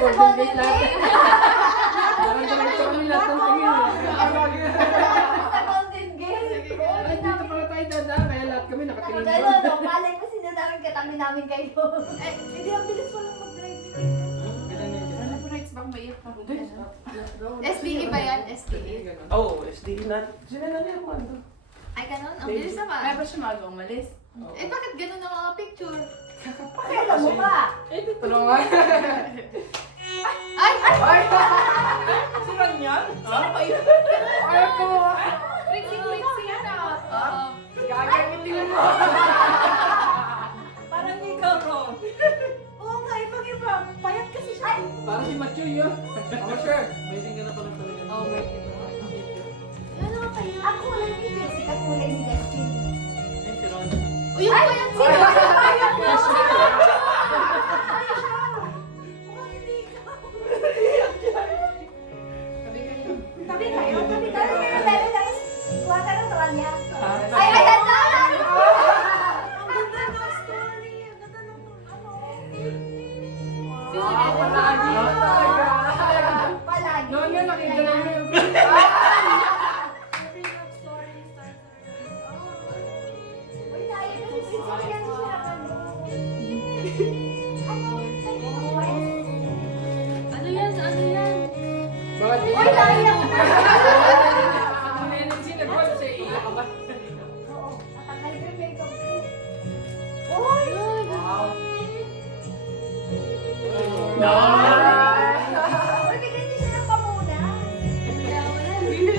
sa Golden Gate. Parang direkto kami lahat ng tingin. Sa Golden Gate. Ay, dito pala tayo dadaan, kaya lahat kami nakatingin Gano'n, doon. no? Malay mo sino namin katabi namin kayo. Eh, hindi ang bilis walang mag-drive dito. Wala po rights bang bayit pa? SDE ba yan? SDE? Oo, SDE na. Sinanagyan mo ano? Ay, ganun? Ang bilis May naman. ba siya mag umalis? Eh, bakit ganun ang mga picture? Pakailan mo pa. Tulungan. Ay! Ay! Sino yan? Sino ba yun? Ay ko! Rixie yan ah. Oo. Gagagitin mo! Parang ikaw, Ron. Oo nga, ibang iba. Payat kasi siya. Parang si Machoy yun. Ako sure. Waiting ka na pala talaga. Oo, wait. Ano nga kayo? Ang kulay ni Jessica, kulay ni Justin. Eh, si Ron. Uy, yung payat siya! Payat mo! Tabi kayo, tabi kayo. Tabi kayo. Kuha ka ng tralya. Ah, Ay, ay, ay, ay! Ang ganda ng story. Ang ganda ng Palagi. Palagi. Noon nga nakita namin yung Uy, tayo ba si Jessica yan siya? Ano yan? Ano yan? Bakit? Uy, tayo! Ang energy na bro, sa iyo ka ba? Oo, matagal yung makeup ko. Uy! No! Uy, bigyan niyo siya ng pamuna. Hindi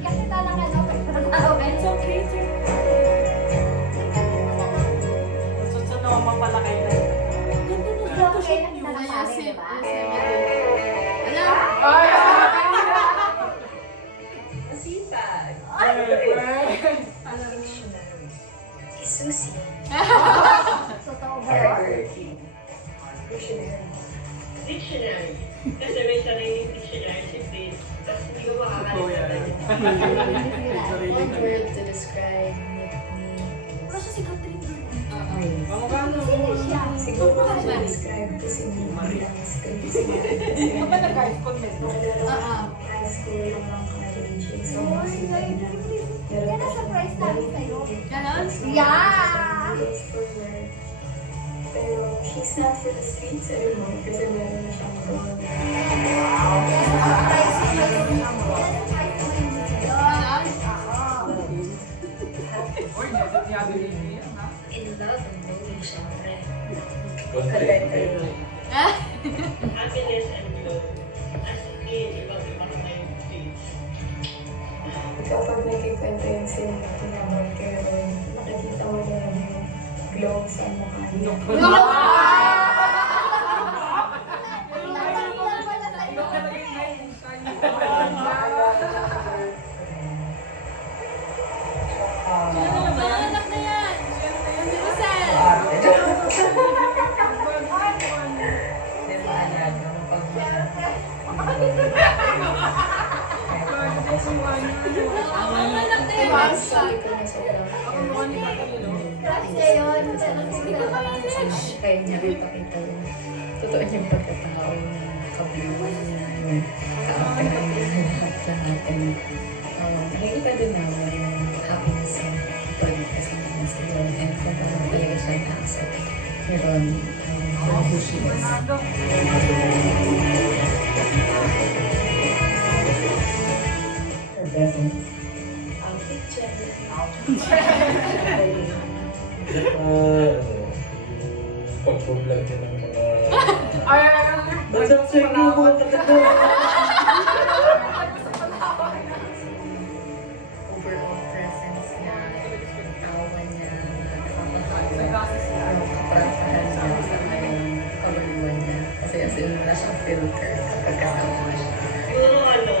kasi talaga no, pagkatao. It's okay, sir. Susunod naman mapalakay na. Okay, nakita na Kaya pare, si... diba? Alam? Ay! Susi. Totoo ba yun? Dictionary. Kasi may sariling dictionary si Prince. Tapos hindi ko makakalimutan. One word to describe Wala siya si Catherine Bernardo. Kamukha no? Sino siya? siguro kung describe kasi bilang Ano ba nag-comment? high school lang ng college. So, Uy, yan ang surprise namin sa'yo. Ganon? Yeah! pero she's not for the streets anymore kasi meron na siyang goal. Surprise mo yun. Surprise mo yun sa'yo. Ganon? Uy, nasa tiyado ni Ian, ha? In love and knowing syempre. Happiness and glow. As in, iba't-ibang tayong states. Kapag nagkikwento yung sila na pinabay kayo, nakikita mo na yung glow sa mukha niya. Mga anak na yan! Si Rosel! Mga anak na yan! Sabi ko na sobrang Crush niya yun. kaya niya ipakita yung totoo niyang pagkatao na kabuuan niya, yung kaamperan niya na lahat sa natin. Nakikita din naman yung happiness ng kapag kasama niya sa Ron and kung paano talaga siya na-accept ni Ron for who she is. Her presence, picture, Pag-vlog din ng mga... Ay, Nasasay ko mo overall presence niya, tawa niya, kaprasahan niya sa kanyang kabaluan niya. Kasi as in, wala siyang filter kapag kasama siya. Siguro hindi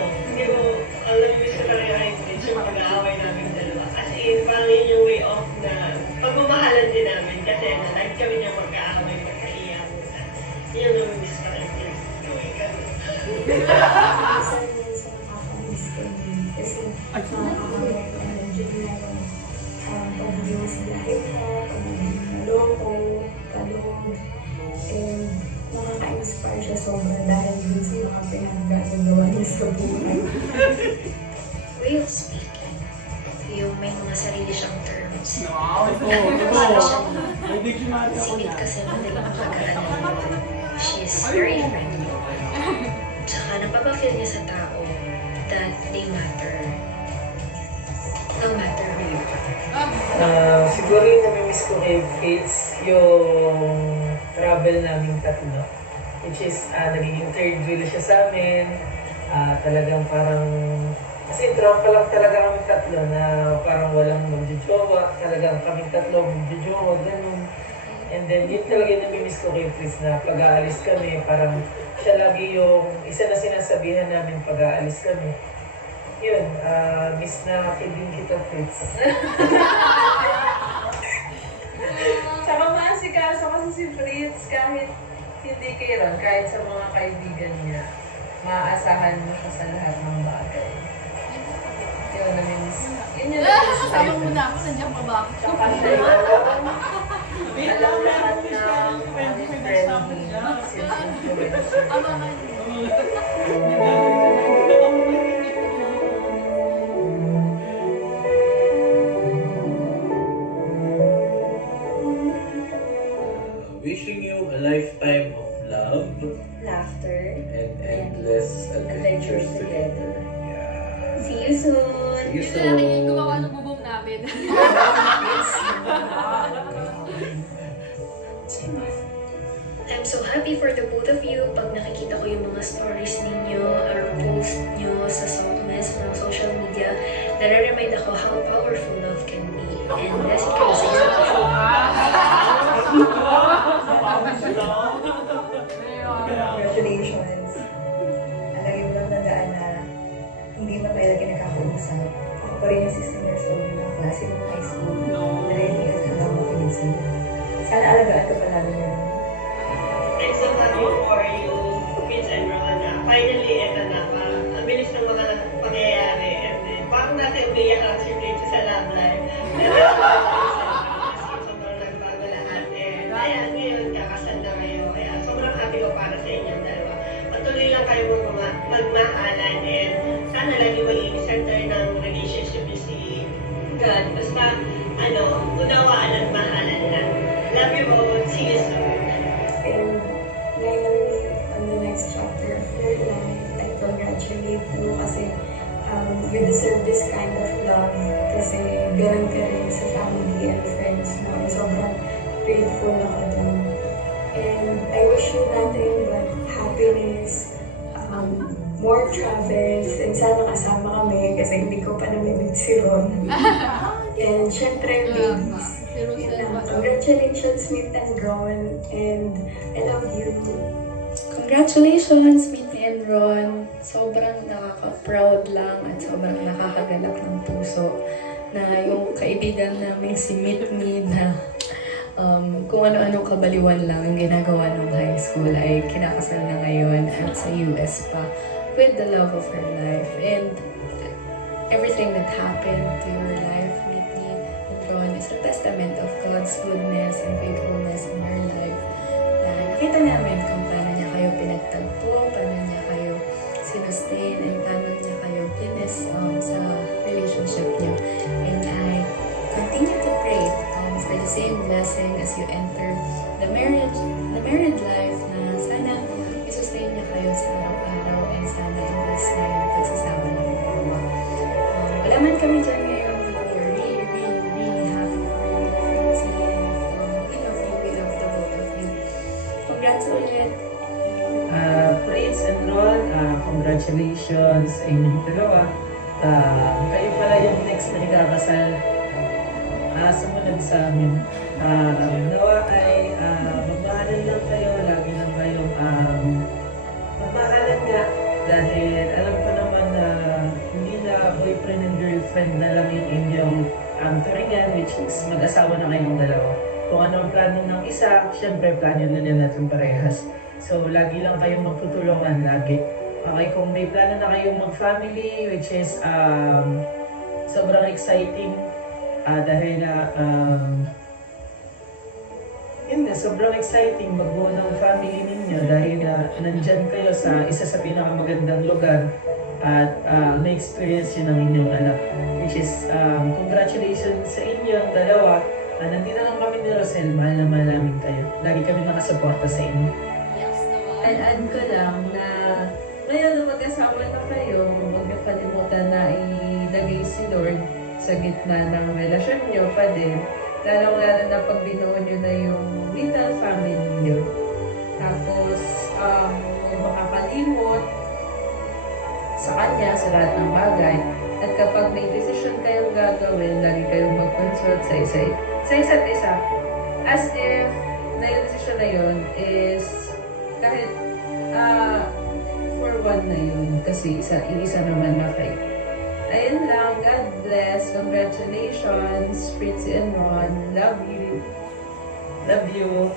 ko alam yung sa reality yung pag-aaway namin dalawa. As in, parang yun yung way of na pagmamahalan din namin kasi like kami niya mag-aaway, magkaiyak. Yun yung namimiss ko rin. Minsan yun sa nakakamiss ko din. Kasi nakakawag energy niya yung pag-view sa life niya, pag-loko, kalong, and nakaka-inspire siya siya sobrang dahil din sa mga pinagagawa niya sa buhay. Way of speaking. Yung may mga sarili siyang terms. May dictionary ako Si Pete na. kasi madaling makakaalala. She's very friendly. Tsaka napapafeel niya sa tao that they matter. No matter who you are. Siguro yung namimiss ko kay Fitz, yung travel naming tatlo. Which is, nagiging third wheel siya sa amin. Talagang parang, kasi tropa lang talaga kami tatlo na parang walang magjojowa. Talagang kami tatlo magjojowa, ganun. And then, yun talaga yung namimiss ko kay Fitz na pag-aalis kami, parang siya lagi yung isa na sinasabihan namin pag-aalis kami. Yun, miss na din kita, Fritz. Tsaka maasikaso kasi si Fritz kahit hindi kay Ron, kahit sa mga kaibigan niya, maaasahan mo siya sa lahat ng bagay. Yun, namimiss. Yun yung namimiss Kasama tayo. muna ako, nandiyan pa ba ako? Tsaka siya yung alam lahat na friendly, influencer. Abangan. Wishing you a lifetime of love Laughter and endless adventures together. Yeah. See you soon! See you Yun na lang yung soon. gumawa ng bubong namin. I'm so happy for the both of you. Pag nakikita ko yung mga stories ninyo or post nyo sa mga social media, nare-remind ako how powerful love can be. And as you can see, Congratulations! Ang lagi mo lang nadaan na hindi mo tayo lagi nakakausap. Ako pa rin yung 16 years old na klase ng high school. Narinig at hanggang makinisip. Sana alagaan ka palagi niya. I'm so happy for you, Fitz and Rohanna. Finally, eto na. Parang ang bilis ng mga pangyayari. And then, parang natin umiyak lang si Fitz sa love life. Pero sobrang nagbago lahat. And ayan, ngayon, kakasal na kayo. Kaya sobrang happy ko para sa inyong dalawa. Patuloy lang kayo magmahalan. And sana lagi maging center ng relationship niyo si God. Basta, unawaan at mahalan lang. Love you both. See you soon. And ngayon, on the next chapter of your life, I congratulate you kasi you deserve this kind of love kasi ganun ka rin sa family and friends na sobrang grateful ako dun. And I wish you nothing but happiness, more travels, and sana kasama kami kasi hindi ko pa namimit si Ron. And syempre, babies. Yun lang. Congratulations, Smith and Ron, and I love you. Congratulations, Mitni and Ron. Sobrang nakaka-proud lang at sobrang nakakagalak ng puso na yung kaibigan namin si Mitni na kung ano-ano kabaliwan lang ang ginagawa ng high school ay kinakasal na ngayon at sa US pa with the love of her life. And everything that happened to your life, Mitni and Ron, is a testament of God's goodness and faithfulness in your life. Na nakita namin kung paano niya kayo pinagtagpo, paano niya kayo sinustain, and paano niya kayo bless sa relationship niyo. And I continue to pray for the same blessing as you enter the married life na sana isustain niya kayo sa araw-araw and sana i-bless niya yung pagsasama niyo ng dalawa. Wala man kami dyan ngayon, but we are really happy for you, Francie, and we love you, we love the both of you. Congrats ulit! Prince and Ron, congratulations sa inyong dalawa. Kayo pala yung next na ikakasal sumunod sa amin. Nawa ay magmahalan lang kayo, lagi lang kayong magmahalan nga. Dahil alam ko naman na hindi na boyfriend and girlfriend na lang yung inyong turingan, which is mag-asawa na kayong dalawa. Kung ano ang plano ng isa, syempre plano na niya natin parehas. So, lagi lang kayong magtutulungan lagi. Okay, kung may plano na kayong mag-family, which is sobrang exciting dahil na yun nga, sobrang exciting magbuo ng family ninyo dahil nandyan kayo sa isa sa pinakamagandang lugar at may experience yun ng inyong anak. Which is, congratulations sa inyong dalawa. Nandito lang kami ni Rosel, mahal na mahal namin kayo. Lagi kami nakasuporta sa inyo. Add ko lang na ngayon na magkasama na kayo, huwag niyo kalimutan na ilagay si Lord sa gitna ng relasyon niyo pa din. Lalong-lalo na pag binuo niyo na yung little family niyo. Tapos, huwag makakalimot sa kanya, sa lahat ng bagay. At kapag may decision kayong gagawin, lagi kayong mag-consult sa isa't isa. As if na yung decision na yun is kahit for one na yun. Kasi iisa naman na kayo. Ayun lang. God bless. Congratulations, Fritzy and Ron. Love you. Love you.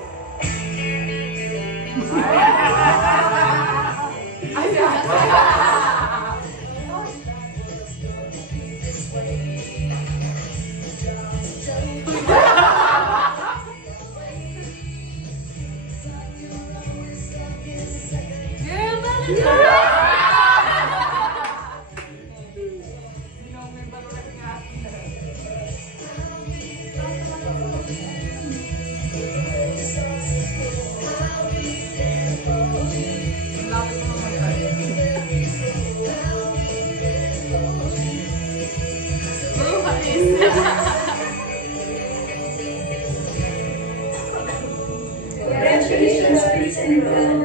Congratulations, Fritz and Ron.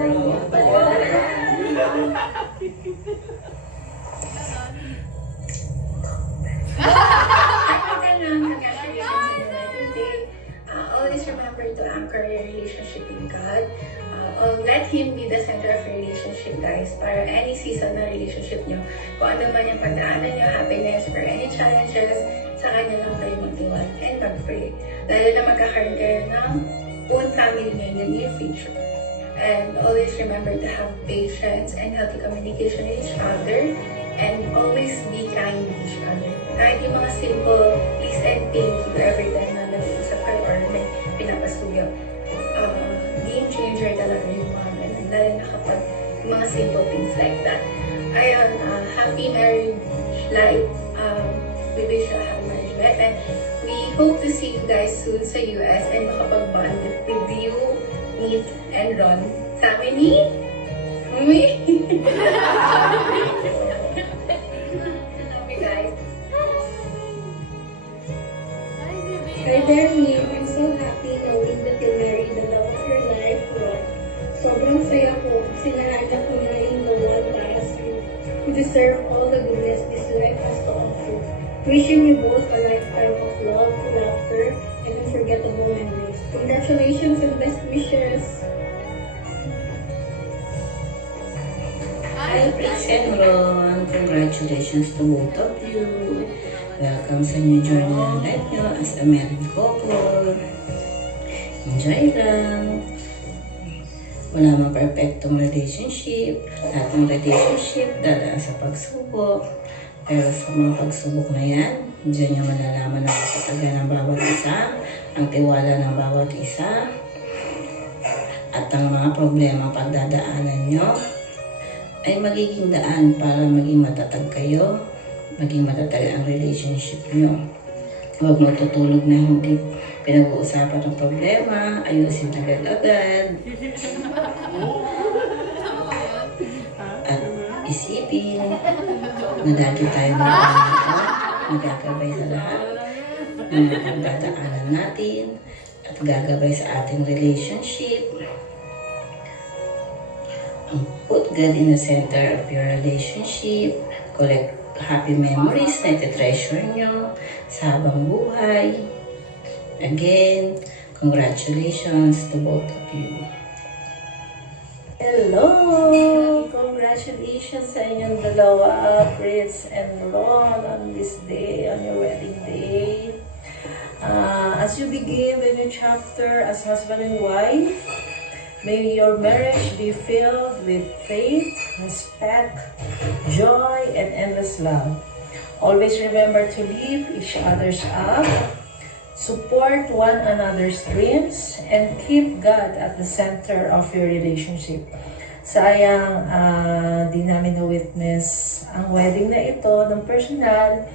Always remember to anchor your relationship in God. Let Him be the center of your relationship, guys. Para any season na relationship nyo, kung ano man yung pagdaanan nyo, happiness, or any challenges, sa Kanya lang kayo magtiwala and mag-pray. Dahil na magkakaroon kayo ng own family nyo in the near future. And always remember to have patience and healthy communication with each other. And always be kind with each other. Kahit yung mga simple please and thank you every time na nag-uusap kayo or may pinapasugaw. Game changer talaga yung mga ganun. Dahil na kapag yung mga simple things like that. Ayun, happy marriage life. We wish you a happy marriage life. And we hope to see you guys soon sa US and makapag-bond with you, Meet, and Ron. Sa amin ni Mami. Hi there, Mia. I'm so happy knowing that you married the love of your life, Ron. Sobrang saya ko kasi nahanap mo na yung the one para sa'yo. You deserve all the goodness this life has to offer. Wishing you both a lifetime of love, laughter, and unforgettable memories. Congratulations and best wishes! Hi, Fritz and Ron. Congratulations to both of you. Welcome sa new journey ng life nyo as a married couple. Enjoy lang. Wala mang perfectong relationship. Lahat ng relationship dadaan sa pagsubok. Pero sa mga pagsubok na yan, diyan nyo malalaman ang katatagan ng bawat isa, ang tiwala ng bawat isa, at ang mga problema pagdadaanan nyo ay magiging daan para maging matatag kayo, maging matatag ang relationship nyo. Huwag matutulog na hindi pinag-uusapan ng problema, ayusin agad-agad. At isipin na lagi tayo magagabay sa lahat ng mga pagdadaanan natin at gagabay sa ating relationship. Put God in the center of your relationship. Collect happy memories na iti-treasure nyo sa habang buhay. Again, congratulations to both of you. Hello! Congratulations sa inyong dalawa, Fritz and Ron, on this day, on your wedding day. As you begin the new chapter as husband and wife, may your marriage be filled with faith, respect, joy, and endless love. Always remember to lift each other's up, Support one another's dreams and keep God at the center of your relationship. Sayang, di namin na-witness ang wedding na ito ng personal,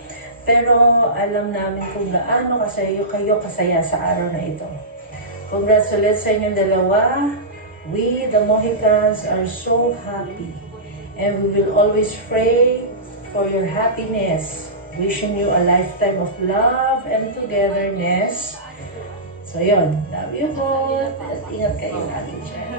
pero alam namin kung gaano kayo kasaya sa araw na ito. Congratulations sa inyong dalawa. We, the Mohicans, are so happy and we will always pray for your happiness. Wishing you a lifetime of love and togetherness. So yun, love you both. At ingat kayo lagi dyan.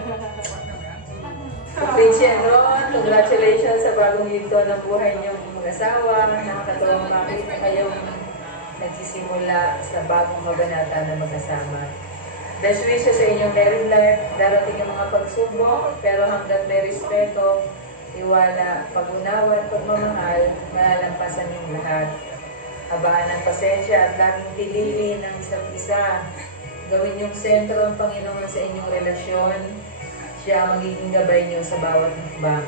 Prince and Ron, congratulations sa bagong yugto ng buhay niyong mag-asawa. Nakakatuwang makita kayong nagsisimula sa bagong kabanata na mag-asama. Best wishes sa inyong married life. Darating ang mga pagsubok, pero hanggat may respeto, tiwala, pag-unawa at pagmamahal, malalampasan yung lahat. Habaan ng pasensya at laging piliin ang isa't isa. Gawin yung sentro ng Panginoon sa inyong relasyon. Siya ang magiging gabay niyo sa bawat hakbang.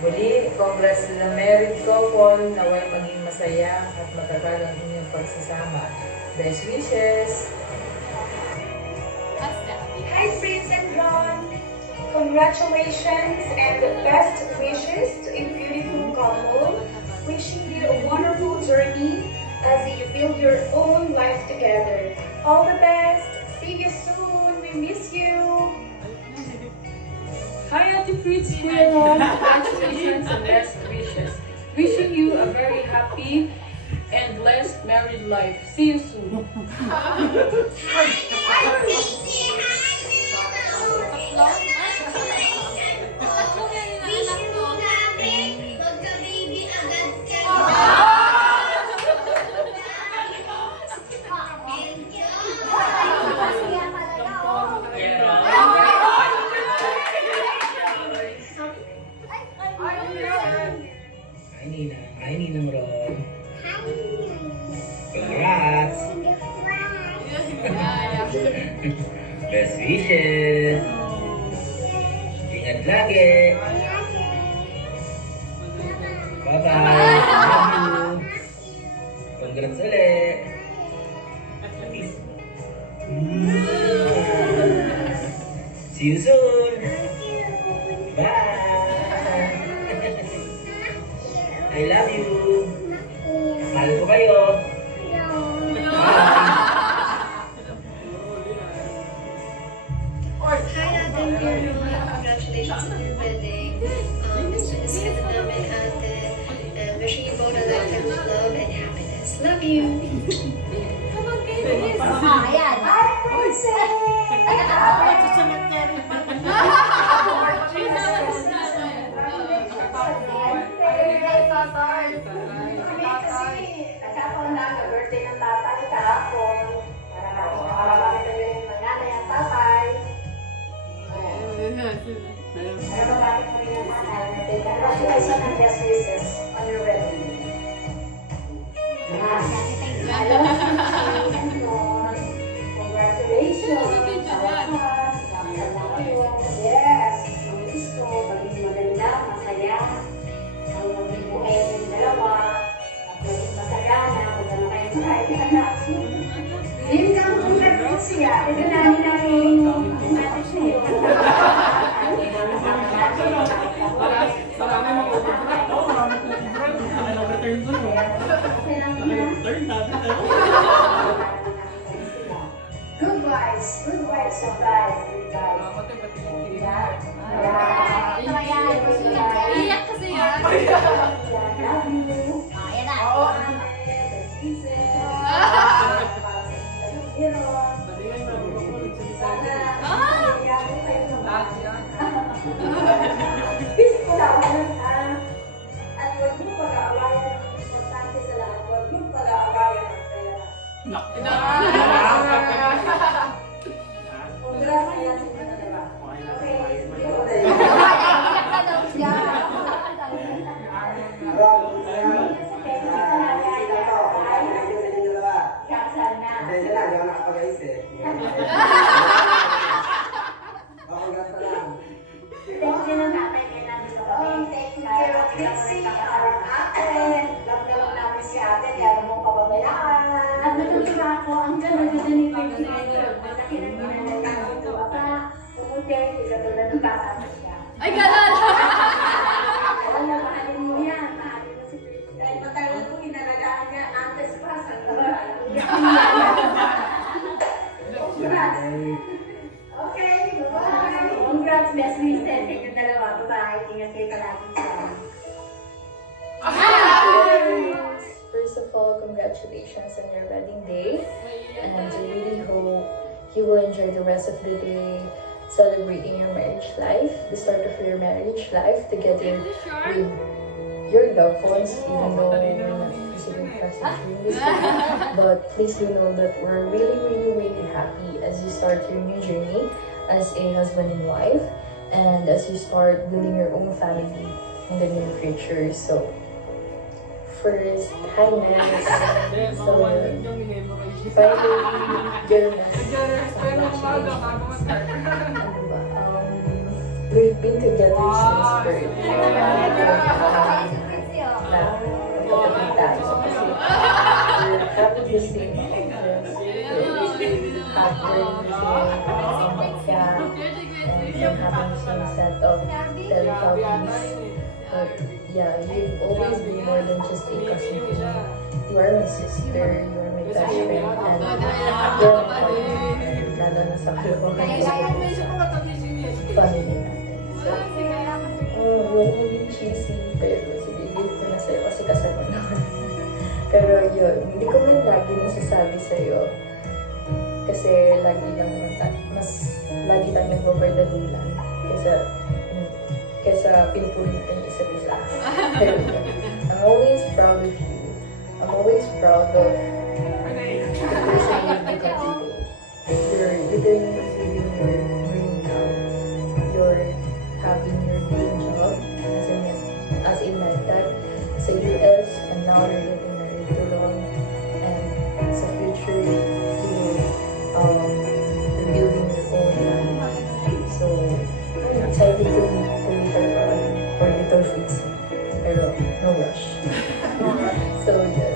Muli, congrats sa married couple, naway maging masaya at matatag ang inyong pagsasama. Best wishes! Hi, Prince and Ron! Congratulations and best wishes to a beautiful couple. Wishing you a wonderful journey as you build your own life together. All the best! See you soon! We miss you! Hi, Ate Prince here. Congratulations and best wishes. Wishing you a very happy and blessed married life. See you soon. Hi, Ninang Ron. Congrats! Best wishes! Ingat lagi! Bye-bye! Love you! Congrats ulit! See you soon! Bye! I love you! Mahal ko kayo! Hi, Ate Pero. Congratulations on your wedding. Sweet namin, Ate. And wishing you both a lifetime of love and happiness. Love you! Ayan! Hi, Princess! Nagkakaroon na ang birthday ng tatay kahapon. Marami kayo yung nanay at tatay. Pero bakit mo rin ang nanay? Congratulations and best wishes on your wedding. Congratulations! Yes! Ang gusto, maging maganda, masaya. Ang maging buhay ng dalawa. Maging masagana, kung ano kayo sa kahit anak. Yun ka ang congratulations siya. Ito namin namin natin siya. Good vibes, surprise, good vibes. Iyak kasi yan. Love you. Ayan na. Peace ko lang at huwag niyo pag-aawayan ang importante sa lahat. Huwag niyo pag-aawayan ang pera. Congratulations sa dalawa. Okay. At natutuwa ako, ang ganda-ganda ni Percy. Malaki na nilalagay ko. Baka, pumuti, katulad ng bata mo siya. Ay, ganon! Alam mo, mahalin mo yan. Mahalin mo si Percy. Kahit matagal ko inalagaan niya, antes pa sa Congrats! Okay, bye-bye! Congrats, best wishes sa inyong dalawa. Bye-bye! Ingat kayo palagi sa First of all, congratulations on your wedding day, and I really hope you will enjoy the rest of the day celebrating your marriage life, the start of your marriage life together with your loved ones, even though we're not physically present during this time. But please do know that we're really happy as you start your new journey as a husband and wife, and as you start building your own family in the near future. So first, hi Ness. So, finally, girl we've been together since birth. We're having the same interest, having the same set of values. But yeah, you've always been more than just a cousin to me. You are my sister, you are my best friend, and you're my partner. Lalo na sa kalawakan family natin. So, huwag mo yung cheesy, pero sige, give ko na sa'yo kasi kasal mo naman. Pero yun, hindi ko man lagi nasasabi sa'yo kasi lagi lang naman lagi tayo nagbabardagulan kaysa pinupulit ng isa't isa. Pero I'm always proud of you. I'm always proud of the person you've become today. You're literally living your dream now. You're having your dream job as a med tech sa US, and now you're getting married to Ron. And sa future, you're building your own family. So, I'm excited to meet her or little Fritzy. Pero no rush. So, yun.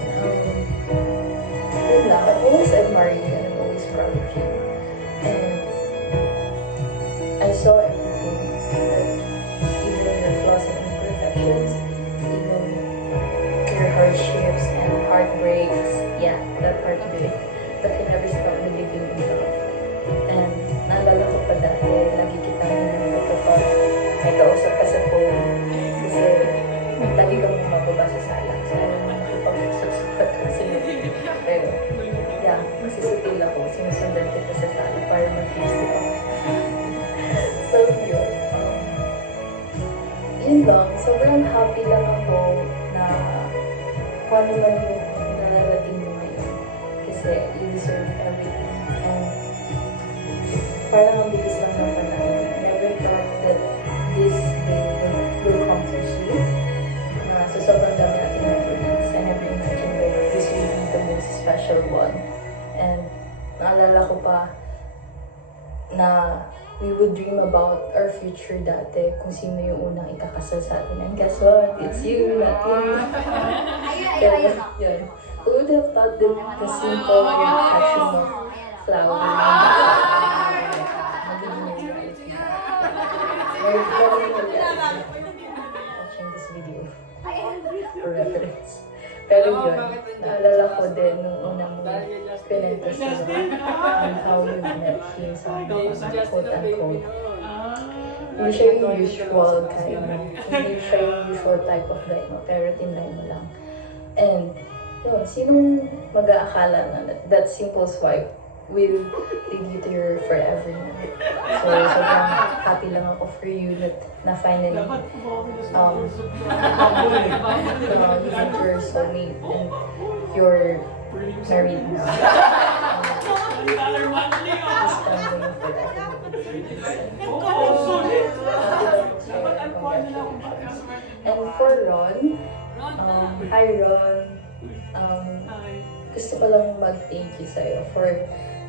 Yun lang. I've always admired you and I'm always proud of you. And I saw everything that even your flaws and imperfections, even your hardships and heartbreaks, yeah, that heartbreak, but you never stop believing in love. And naalala ko pa dati, lagi kitang kapag may kausap ka sa phone, kasi lagi kang bumababa sa sala. So, ayaw mo nakipag-subscribe kasi. Pero, yeah, masisutil ako. Sinusundan kita sa sala para mag-taste ako. So, yun. Yun lang. Sobrang happy lang ako na kung ano man yung nararating mo ngayon. Kasi you deserve everything. And parang ang bilis lang ng panahon. I never thought that this day will come so soon. So sobrang dami nating memories. I never imagined that this will be the most special one. And naalala ko pa na we would dream about our future dati, kung sino yung unang ikakasal sa atin. And guess what? It's you, not me. Pero, yun. Who would have thought that the simple touching of flower watching this video for reference. Pero yun, naalala ko din nung unang pinento sila on how you met him sa quote-unquote. Hindi siya yung usual kind, hindi siya yung usual type of guy mo, pero tinry mo lang. And yun, sinong mag-aakala na that simple swipe will lead you to your forever na. So, sobrang happy lang ako for you that na finally you found your soulmate and you're married now. And for Ron, hi Ron, gusto ko lang mag-thank you sa'yo for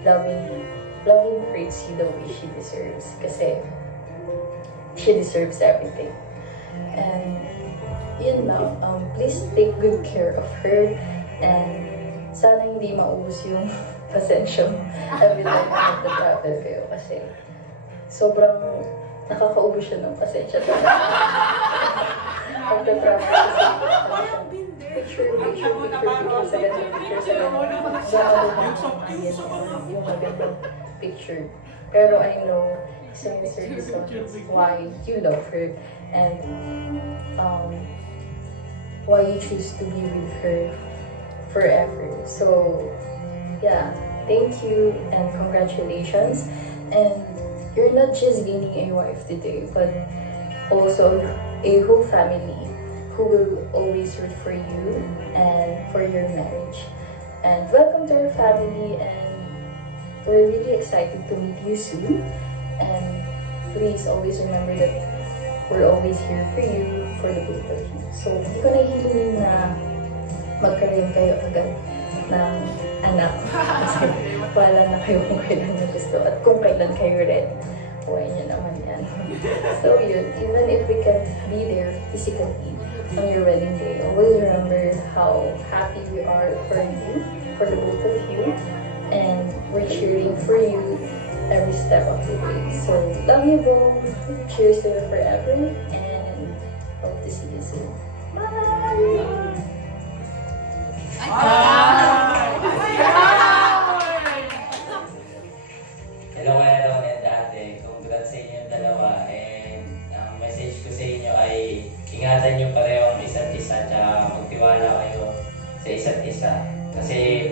loving Fritzy the way she deserves. Kasi she deserves everything. And yun lang, please take good care of her. And sana hindi maubos yung pasensya mo every time na nagpa-travel kayo kasi sobrang nakakaubos siya ng pasensya talaga. Pagka-travel kasi picture sa ganun, yung magandang picture. Pero I know since there's reasons why you love her and why you choose to be with her forever. So yeah, thank you and congratulations. And you're not just gaining a wife today, but also a whole family who will always root for you and for your marriage. And welcome to our family, and we're really excited to meet you soon. And please always remember that we're always here for you, for the both of you. So, hindi ko nahihilingin na magkaroon kayo agad ng anak. Kasi wala na kayo kung kailan na gusto at kung kailan kayo ready. Huwag niyo naman yan. So yun, even if we can be there physically on your wedding day, always remember how happy we are for you, for the both of you, and we're cheering for you every step of the way. So, love you both. Cheers to you forever, and hope to see you soon. Bye! Hello, hello, and dati. Congrats sa inyong dalawa. And ang message ko sa inyo ay ingatan nyo pareho ang isa't isa at magtiwala kayo sa isa't isa. Kasi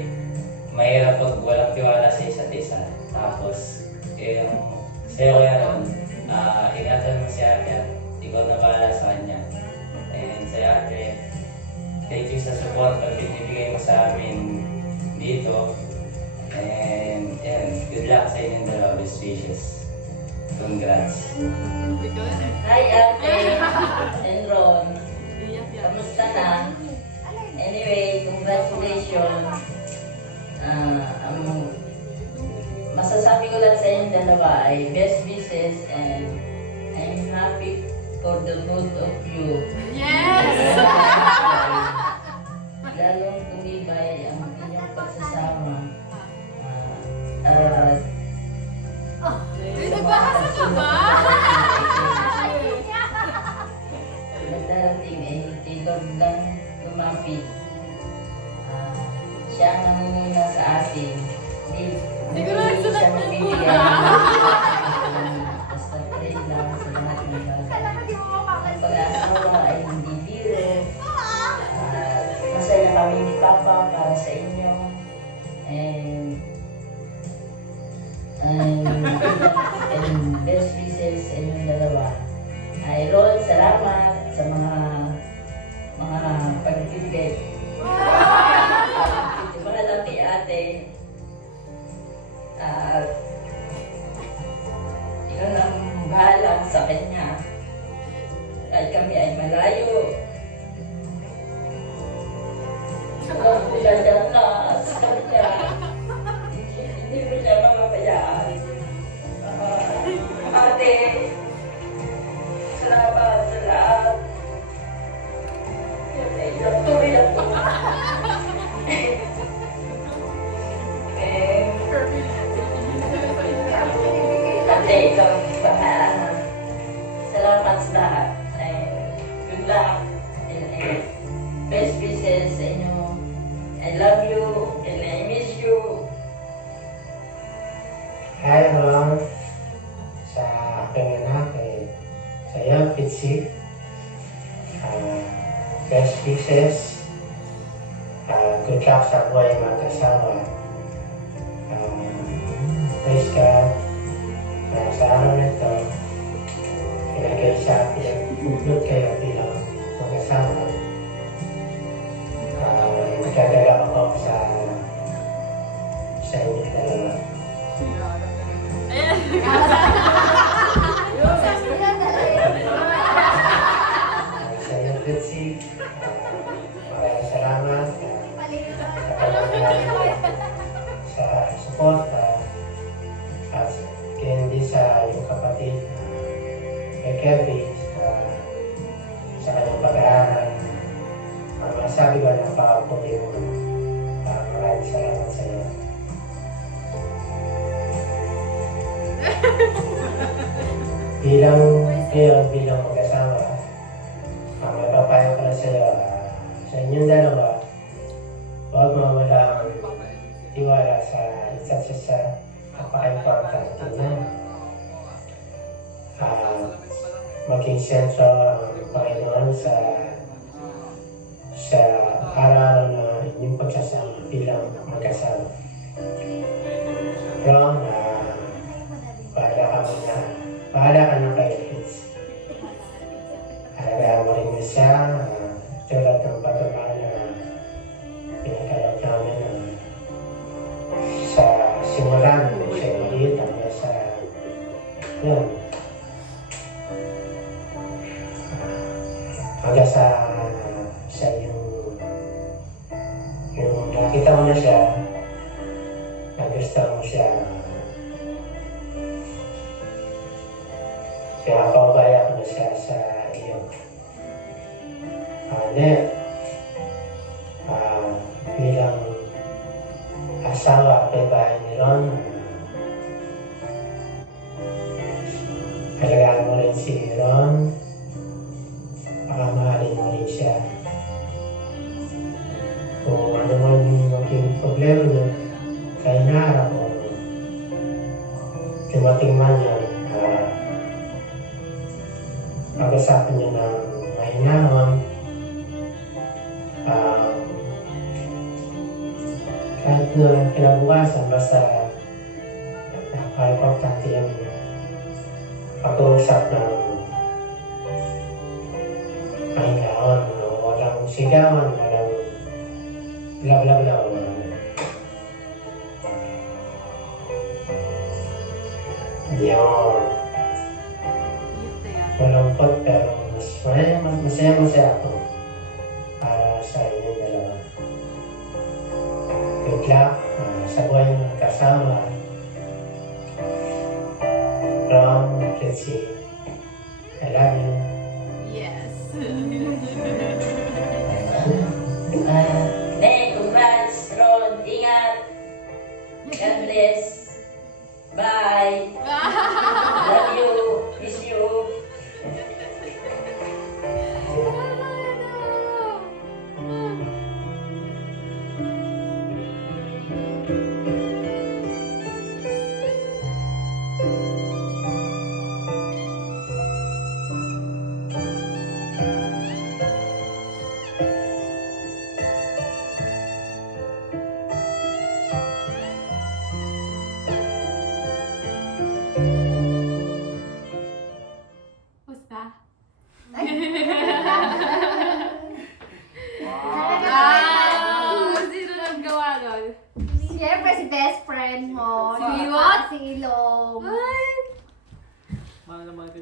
mahirap pag walang tiwala sa isa't isa. Tapos, sa'yo kaya ron, ingatan mo si ate at ikaw na bahala sa kanya. And sa ate, thank you sa support at binibigay mo sa amin dito. And yan, good luck sa inyong dalawa. Best wishes. Congrats. Hi Ate and Ron. Kamusta na? Anyway, congratulations. Masasabi ko lang sa inyong dalawa ay best wishes and I'm happy for the both of you. Yes! Lalong tumibay ang inyong pagsasama. Nagbahasa ka ba? Darating ay titog lang lumapit. Siya ang nangunguna sa atin. Hindi siya mabibigyan. Basta pray lang sa lahat ng bagay. Ang pag-aasawa ay hindi biro. Masaya kami ni Papa para sa inyo. And best wishes sa inyong dalawa. Ay Ron, salamat sa mga pagtibigay. Mahal ang ate. Ikaw nang bahala sa kanya. Kahit kami ay malayo. Ilalala ka sa kanya. Hindi mo siya mamabayaan. Ate, salamat sa lahat. Yung tuloy ako. Ate, ikaw bahala. Salamat sa lahat. Good luck. And best wishes sa inyo. I love you and I miss you. Hi, Ron. Sa aking anak, saya, Pitsi. Best wishes. Good luck sa buhay mag-asawa. Praise God. Sa araw na ito, pinagay sa atin, buklod kayo bilang mag-asawa. Magkagala ako sa inyong dalawa. Sa iyo, Fritzy, maraming salamat sa pagkakataon sa support at hindi sa iyong kapatid kay Kevin sa kanyang pag-aaral. Masabi ko na pakaputi mo. Maraming salamat sa iyo. bilang mag-asawa, may papayo ko lang sa'yo, sa inyong dalawa, huwag mawala ang tiwala sa isa't isa. Napaka-importante niyan. Maging sentro ang Panginoon sa araw na inyong pagsasama bilang mag-asawa. Ron, bahala ka na kay Prince. Alagaan mo rin niya siya, tulad ng pagmamahal na pinakalap namin sa simula nung siya maliit hanggang sa yun. Hanggang sa yung nakita mo na siya, nagustuhan mo siya, kaya paubaya ko na siya sa iyo. Bilang asawa kay bahay ni Ron, alagaan mo rin si Ron, pakamahalin mo rin siya. Kung ano man maging problema niyo sa inaharap mo, dumating man yan, pag-usapan niyo ng mahinawan, kahit na kinabukasan, basta napaka-importante yung pag-uusap ng mahinawan, walang sigawan, walang bla-bla-bla. Hindi ako malungkot, pero masaya ako para sa inyong dalawa. Good luck sa buhay ng kasama. Ron, Fritzy, I love you. Yes. Congrats, Ron. Ingat. God bless. Bye. Love you. Miss you. Pusta? Sino naggawa nun? Siyempre si best friend mo. Si what? Si Ilong. Ay! Mahal na mahal ka